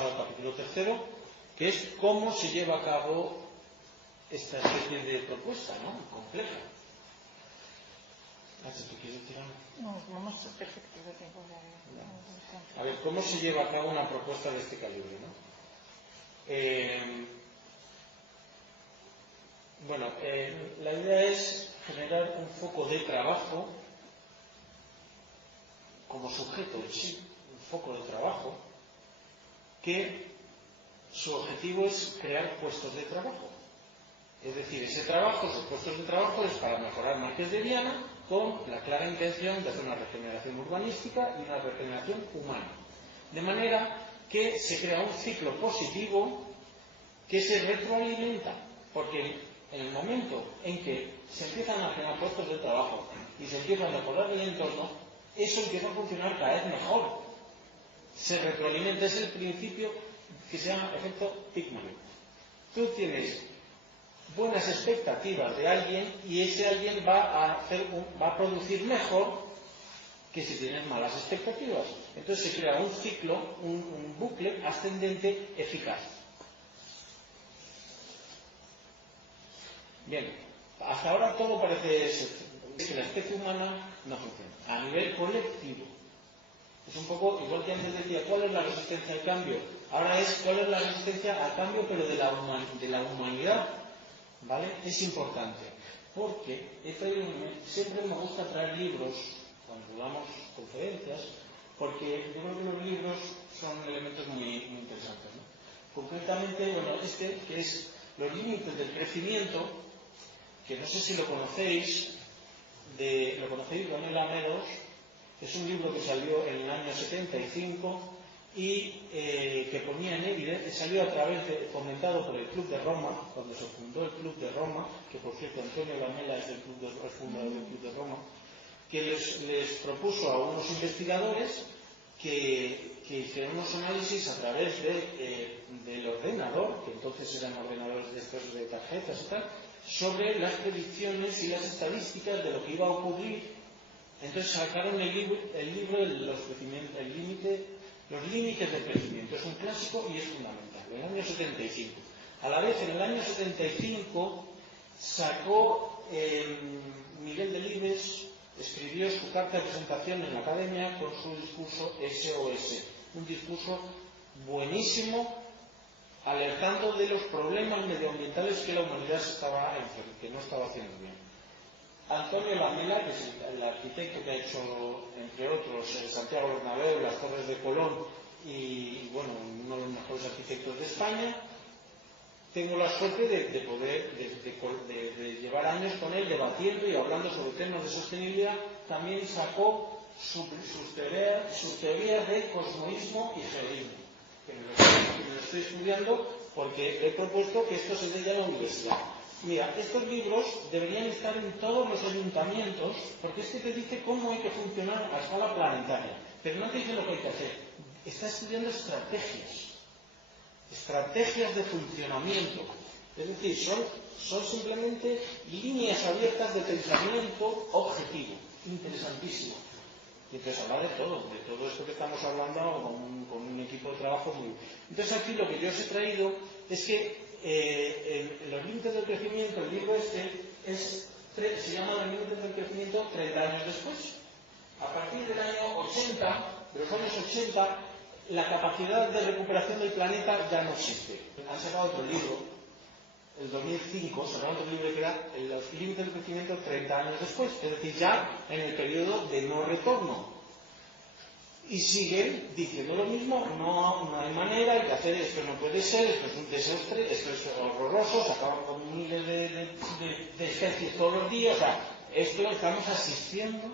pasar al capítulo tercero, que es cómo se lleva a cabo esta especie de propuesta, ¿no? Compleja. ¿Te quieres decir algo? No, vamos perfecto de tiempo. A ver, ¿cómo se lleva a cabo una propuesta de este calibre, ¿no? La idea es generar un foco de trabajo como sujeto en sí, un foco de trabajo que su objetivo es crear puestos de trabajo. Es decir, ese trabajo, esos puestos de trabajo es para mejorar Marqués de Viana con la clara intención de hacer una regeneración urbanística y una regeneración humana. De manera que se crea un ciclo positivo que se retroalimenta, porque en el momento en que se empiezan a generar puestos de trabajo y se empieza a mejorar el entorno, eso empieza a funcionar cada vez mejor. Se retroalimenta, es el principio que se llama efecto Pygmalion. Tú tienes buenas expectativas de alguien y ese alguien va a producir mejor que si tienes malas expectativas. Entonces se crea un ciclo, un bucle ascendente eficaz. Bien, hasta ahora todo parece que la especie humana no funciona. A nivel colectivo, es un poco igual que antes decía, ¿cuál es la resistencia al cambio? Ahora es cuál es la resistencia al cambio, pero de la humanidad. ¿Vale? Es importante, porque siempre me gusta traer libros cuando damos conferencias, porque yo creo que los libros son elementos muy interesantes, ¿no? Concretamente, que es Los límites del crecimiento, que no sé si lo conocéis, Daniel Ameros. Es un libro que salió en el año 75 y que ponía en evidencia, salió fomentado por el Club de Roma, cuando se fundó el Club de Roma, que por cierto Antonio Lamela es el fundador del Club de Roma, que les propuso a unos investigadores que hicieran unos análisis a través del ordenador, que entonces eran ordenadores de estos de tarjetas y tal, sobre las predicciones y las estadísticas de lo que iba a ocurrir. Entonces sacaron el libro Los límites del crecimiento. Es un clásico y es fundamental. En el año 75. A la vez, en el año 75 sacó Miguel Delibes, escribió su carta de presentación en la academia con su discurso SOS. Un discurso buenísimo, alertando de los problemas medioambientales que la humanidad que no estaba haciendo bien. Antonio Lamela, que es el arquitecto que ha hecho, entre otros, Santiago Bernabéu, las Torres de Colón y, uno de los mejores arquitectos de España. Tengo la suerte de poder llevar años con él debatiendo y hablando sobre temas de sostenibilidad. También sacó sus teorías de cosmoísmo y geoísmo, que me lo estoy estudiando porque he propuesto que esto se dé ya a la universidad. Mira, estos libros deberían estar en todos los ayuntamientos, porque es que te dice cómo hay que funcionar a escala planetaria, pero no te dice lo que hay que hacer. Está estudiando estrategias de funcionamiento. Es decir, son simplemente líneas abiertas de pensamiento objetivo, interesantísimo. Y entonces habla de todo esto que estamos hablando con un equipo de trabajo muy... Entonces aquí lo que yo os he traído es que los límites del crecimiento, el libro se llama Los límites del crecimiento 30 años después. A partir del año 80, de los años 80, la capacidad de recuperación del planeta ya no existe. Han sacado otro libro, el 2005, sacaron otro libro que era Los límites del crecimiento 30 años después, es decir, ya en el periodo de no retorno. Y siguen diciendo lo mismo, no hay manera, hay que hacer esto, no puede ser, esto es un desastre, esto es horroroso, se acaban con miles de especies todos los días. O sea, esto estamos asistiendo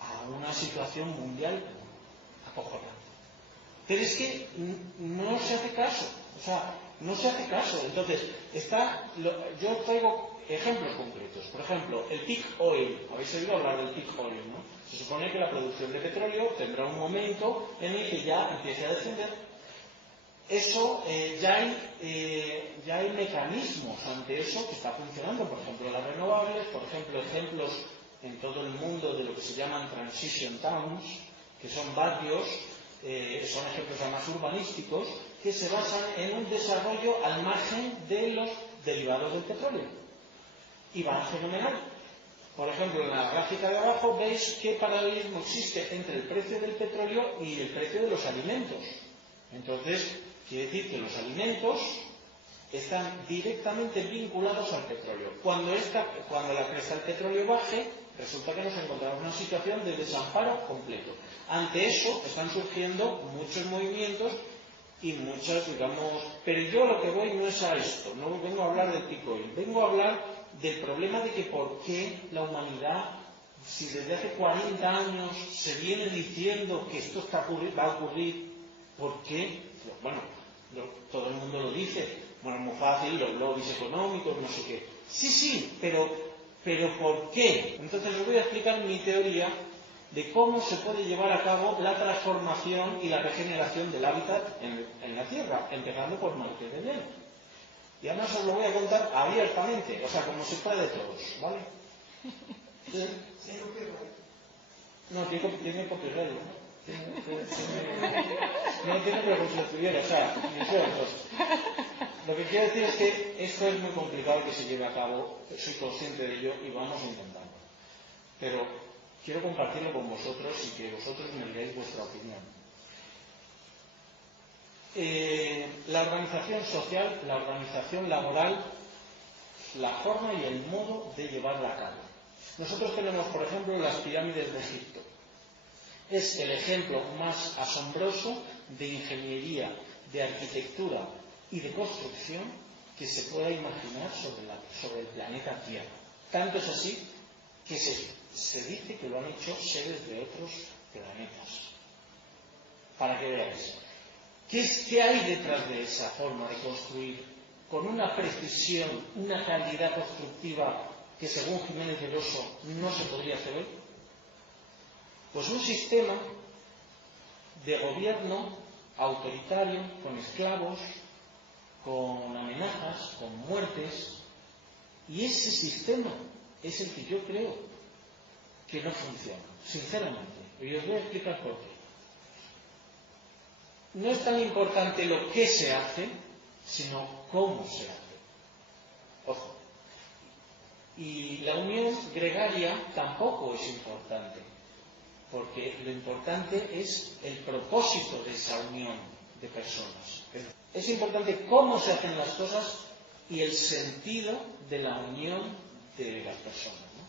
a una situación mundial acojonante. Pero es que no se hace caso, no se hace caso. Entonces, yo traigo ejemplos concretos. Por ejemplo, el peak oil. Habéis oído hablar del peak oil, ¿no? Se supone que la producción de petróleo tendrá un momento en el que ya empiece a descender. Eso, ya hay mecanismos ante eso que está funcionando. Por ejemplo, las renovables, por ejemplo, ejemplos en todo el mundo de lo que se llaman transition towns, que son barrios son ejemplos además urbanísticos, que se basan en un desarrollo al margen de los derivados del petróleo. Y van fenomenal. Por ejemplo, en la gráfica de abajo veis qué paralelismo existe entre el precio del petróleo y el precio de los alimentos. Entonces, quiere decir que los alimentos están directamente vinculados al petróleo. Cuando la presa del petróleo baje, resulta que nos encontramos en una situación de desamparo completo. Ante eso están surgiendo muchos movimientos y muchas, digamos... Pero yo lo que voy no es a esto, no vengo a hablar del Bitcoin, vengo a hablar del problema de que por qué la humanidad, si desde hace 40 años se viene diciendo que esto va a ocurrir, ¿por qué? Bueno, todo el mundo lo dice, bueno, es muy fácil, los lobbies económicos, no sé qué. Sí, pero ¿por qué? Entonces os voy a explicar mi teoría de cómo se puede llevar a cabo la transformación y la regeneración del hábitat en la Tierra, empezando por Marte de Bien. Y además os lo voy a contar abiertamente, o sea, como se puede de todos, ¿vale? ¿Sí? No, tiene copyright, ¿no? No tiene, pero como si lo tuviera, o sea, ni sueltos. Lo que quiero decir es que esto es muy complicado que se lleve a cabo, soy consciente de ello y vamos a intentarlo. Pero quiero compartirlo con vosotros y que vosotros me digáis vuestra opinión. La organización social, la organización laboral, la forma y el modo de llevarla a cabo. Nosotros tenemos, por ejemplo, las pirámides de Egipto. Es el ejemplo más asombroso de ingeniería, de arquitectura y de construcción que se pueda imaginar sobre el planeta Tierra. Tanto es así que se dice que lo han hecho seres de otros planetas. Para que veáis. ¿Qué hay detrás de esa forma de construir con una precisión, una calidad constructiva que según Jiménez del Oso no se podría hacer hoy? Pues un sistema de gobierno autoritario, con esclavos, con amenazas, con muertes, y ese sistema es el que yo creo que no funciona, sinceramente. Y os voy a explicar por qué. No es tan importante lo que se hace, sino cómo se hace. Ojo. Y la unión gregaria tampoco es importante, porque lo importante es el propósito de esa unión de personas. Es importante cómo se hacen las cosas y el sentido de la unión de las personas, ¿no?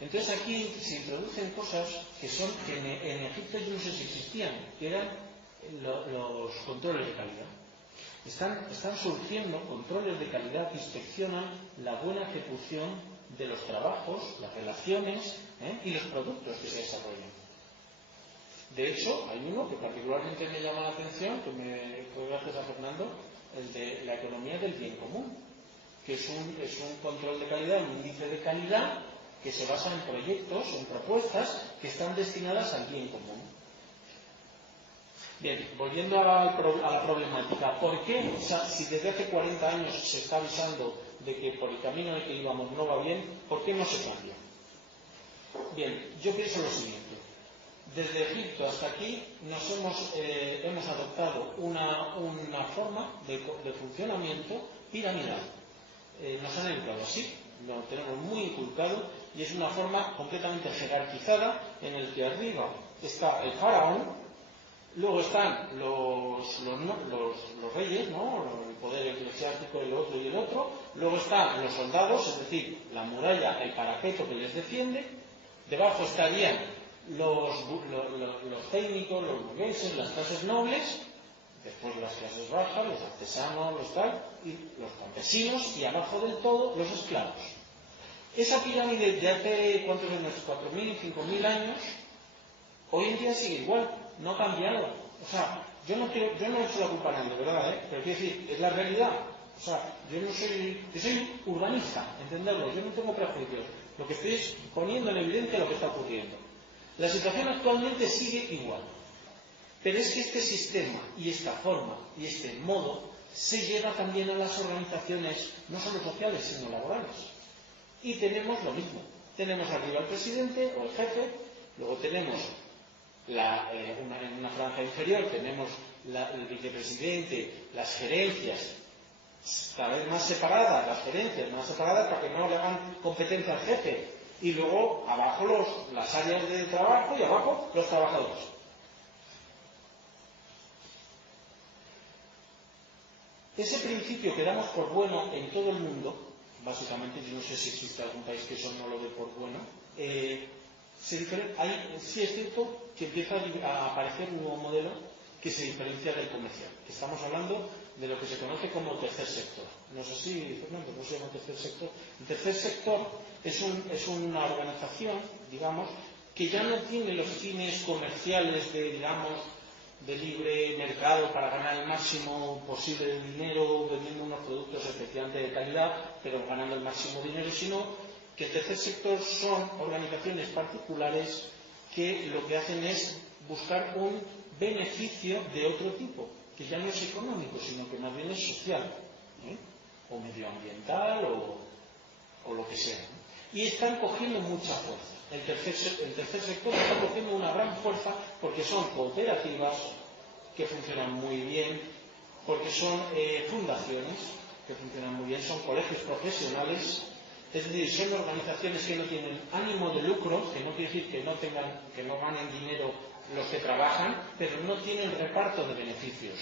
Entonces aquí se introducen cosas que en Egipto yo no sé si existían, que eran los controles de calidad. Están surgiendo controles de calidad que inspeccionan la buena ejecución de los trabajos, las relaciones y los productos que se desarrollan. De hecho, hay uno que particularmente me llama la atención, que fue gracias a Fernando, el de la economía del bien común, que es un control de calidad, un índice de calidad que se basa en proyectos, en propuestas que están destinadas al bien común. Bien, volviendo a la problemática, ¿por qué, si desde hace 40 años se está avisando de que por el camino en el que íbamos no va bien, ¿por qué no se cambia? Bien, yo pienso lo siguiente. Desde Egipto hasta aquí hemos adoptado una forma de funcionamiento piramidal. Nos han educado así, lo tenemos muy inculcado y es una forma completamente jerarquizada en el que arriba está el faraón, luego están los reyes, ¿no? El poder eclesiástico, el otro y el otro, luego están los soldados, es decir, la muralla, el parapeto que les defiende, debajo estarían los técnicos, los burgueses, las clases nobles, después las clases bajas, los artesanos, los tal, y los campesinos, y abajo del todo los esclavos. Esa pirámide de hace, ¿cuántos años? 4.000, 5.000 años, hoy en día sigue igual, no ha cambiado. O sea, yo no he hecho la culpa a nadie, ¿verdad? Pero quiero decir, es la realidad. O sea, yo soy urbanista, entenderlo, yo no tengo prejuicios. Lo que estoy es poniendo en evidencia lo que está ocurriendo. La situación actualmente sigue igual. Pero es que este sistema y esta forma y este modo se lleva también a las organizaciones, no solo sociales, sino laborales. Y tenemos lo mismo. Tenemos arriba al presidente o el jefe, luego tenemos En una franja inferior tenemos el vicepresidente, las gerencias, cada vez más separadas, las gerencias más separadas para que no le hagan competencia al jefe. Y luego abajo las áreas de trabajo y abajo los trabajadores. Ese principio que damos por bueno en todo el mundo, básicamente, yo no sé si existe algún país que eso no lo dé por bueno, sí es cierto que empieza a aparecer un nuevo modelo que se diferencia del comercial. Estamos hablando de lo que se conoce como tercer sector. No sé si, Fernando, ¿no se llama tercer sector? El tercer sector es una organización, digamos, que ya no tiene los fines comerciales de libre mercado para ganar el máximo posible de dinero vendiendo unos productos especialmente de calidad, pero ganando el máximo dinero, sino que el tercer sector son organizaciones particulares que lo que hacen es buscar un beneficio de otro tipo, que ya no es económico, sino que más bien es social, o medioambiental, o lo que sea. Y están cogiendo mucha fuerza. El tercer sector está cogiendo una gran fuerza porque son cooperativas que funcionan muy bien, porque son fundaciones que funcionan muy bien, son colegios profesionales, es decir, son organizaciones que no tienen ánimo de lucro, que no quiere decir que no ganen dinero los que trabajan, pero no tienen reparto de beneficios.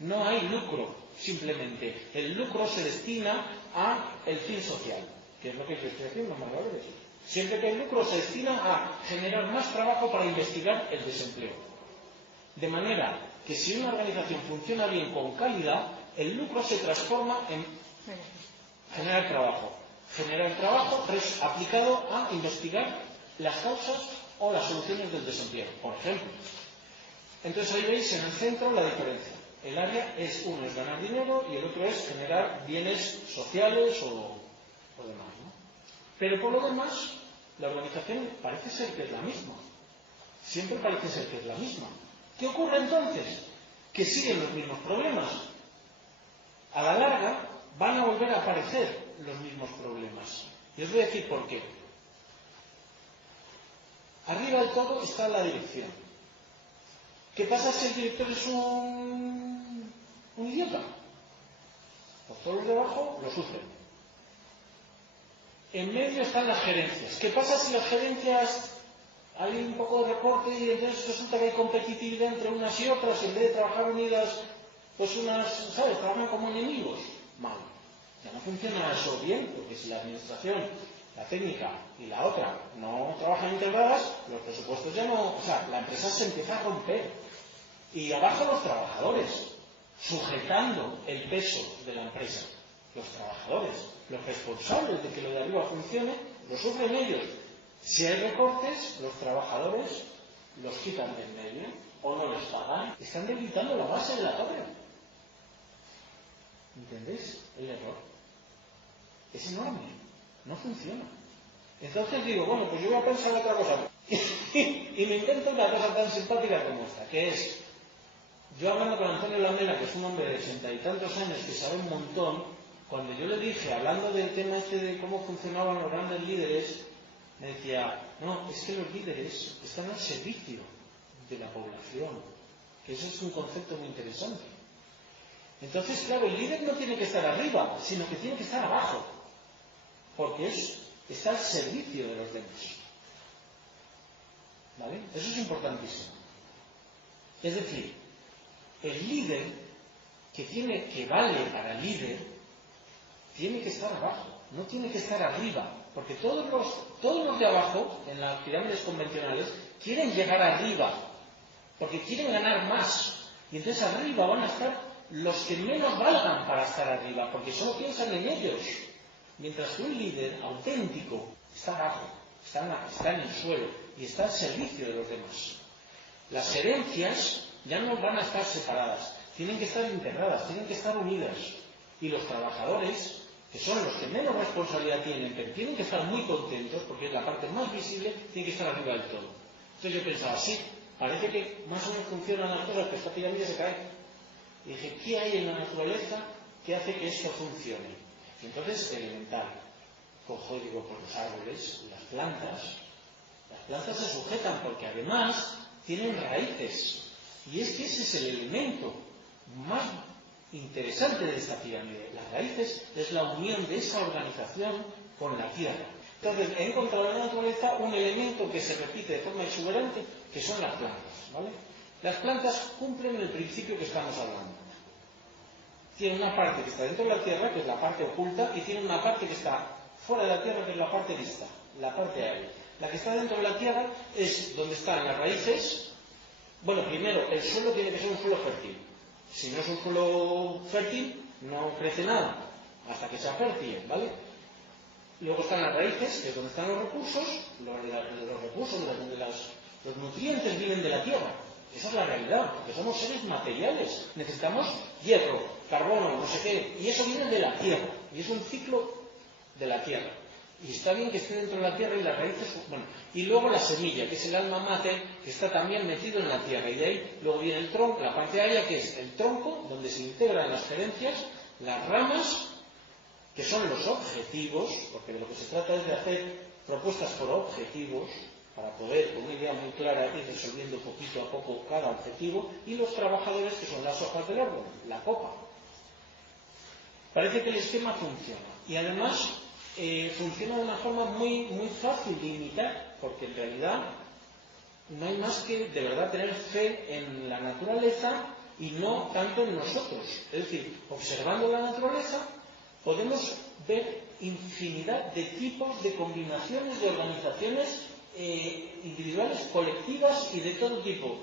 No hay lucro, simplemente. El lucro se destina al fin social, que es lo que yo estoy haciendo, me acabo de decir. Siempre que hay lucro se destina a generar más trabajo para investigar el desempleo. De manera que si una organización funciona bien con calidad, el lucro se transforma en generar trabajo. Generar trabajo aplicado a investigar las causas o las soluciones del desempleo, por ejemplo. Entonces ahí veis en el centro la diferencia. El área uno es ganar dinero y el otro es generar bienes sociales o demás, ¿no? Pero por lo demás, la organización parece ser que es la misma. Siempre parece ser que es la misma. ¿Qué ocurre entonces? Que siguen los mismos problemas. A la larga van a volver a aparecer los mismos problemas. Y os voy a decir por qué. Arriba del todo está la dirección. ¿Qué pasa si el director es un idiota? Pues todos los de abajo lo sufren. En medio están las gerencias. ¿Qué pasa si las gerencias hay un poco de recorte y entonces resulta que hay competitividad entre unas y otras y en vez de trabajar unidas, pues unas, ¿sabes?, trabajan como enemigos? Mal. Ya no funciona eso bien, porque si la administración, la técnica y la otra no trabajan integradas, los presupuestos ya no, o sea, la empresa se empieza a romper. Y abajo los trabajadores, sujetando el peso de la empresa. Los trabajadores, los responsables de que lo de arriba funcione, lo sufren ellos. Si hay recortes, los trabajadores los quitan del medio o no les pagan. Están debilitando la base de la torre. ¿Entendéis el error? Es enorme. No funciona. Entonces digo, bueno, pues yo voy a pensar otra cosa. Y me invento una cosa tan simpática como esta, que es, yo hablando con Antonio Lamela, que es un hombre de 80 y tantos años que sabe un montón, cuando yo le dije, hablando del tema de cómo funcionaban los grandes líderes, me decía, no, es que los líderes están al servicio de la población, que eso es un concepto muy interesante. Entonces, claro, el líder no tiene que estar arriba, sino que tiene que estar abajo, porque está al servicio de los demás. ¿Vale? Eso es importantísimo. Es decir, el líder que vale para líder tiene que estar abajo, no tiene que estar arriba, porque todos los de abajo, en las pirámides convencionales, quieren llegar arriba, porque quieren ganar más. Y entonces arriba van a estar los que menos valgan para estar arriba, porque solo piensan en ellos. Mientras que un líder auténtico está abajo, está en el suelo y está al servicio de los demás. Las gerencias ya no van a estar separadas, tienen que estar integradas, tienen que estar unidas. Y los trabajadores, que son los que menos responsabilidad tienen, pero tienen que estar muy contentos, porque es la parte más visible, tienen que estar arriba del todo. Entonces yo pensaba, sí, parece que más o menos funcionan las cosas, pero esta pirámide se cae. Y dije, ¿qué hay en la naturaleza que hace que esto funcione? Y entonces, elemental. Cojo y digo, por los árboles, las plantas se sujetan porque además tienen raíces. Y es que ese es el elemento más interesante de esta pirámide. Las raíces es la unión de esa organización con la tierra. Entonces, he encontrado en la naturaleza un elemento que se repite de forma exuberante, que son las plantas, ¿vale? Las plantas cumplen el principio que estamos hablando. Tienen una parte que está dentro de la tierra, que es la parte oculta, y tienen una parte que está fuera de la tierra, que es la parte vista, la parte aérea. La que está dentro de la tierra es donde están las raíces. Bueno, primero, el suelo tiene que ser un suelo fértil. Si no es un suelo fértil, no crece nada, hasta que sea fértil, ¿vale? Luego están las raíces, que es donde están los recursos. Los recursos, los nutrientes vienen de la tierra. Esa es la realidad, porque somos seres materiales. Necesitamos hierro, carbono, no sé qué, y eso viene de la tierra. Y es un ciclo de la tierra. Y está bien que esté dentro de la tierra y las raíces, bueno. Y luego la semilla, que es el alma mater, que está también metido en la tierra. Y de ahí luego viene el tronco, la parte aérea, que es el tronco, donde se integran las gerencias, las ramas, que son los objetivos, porque de lo que se trata es de hacer propuestas por objetivos, para poder, con una idea muy clara, ir resolviendo poquito a poco cada objetivo, y los trabajadores, que son las hojas del árbol, la copa. Parece que el esquema funciona. Y además funciona de una forma muy, muy fácil de imitar, porque en realidad no hay más que de verdad tener fe en la naturaleza y no tanto en nosotros. Es decir, observando la naturaleza podemos ver infinidad de tipos, de combinaciones, de organizaciones individuales, colectivas y de todo tipo.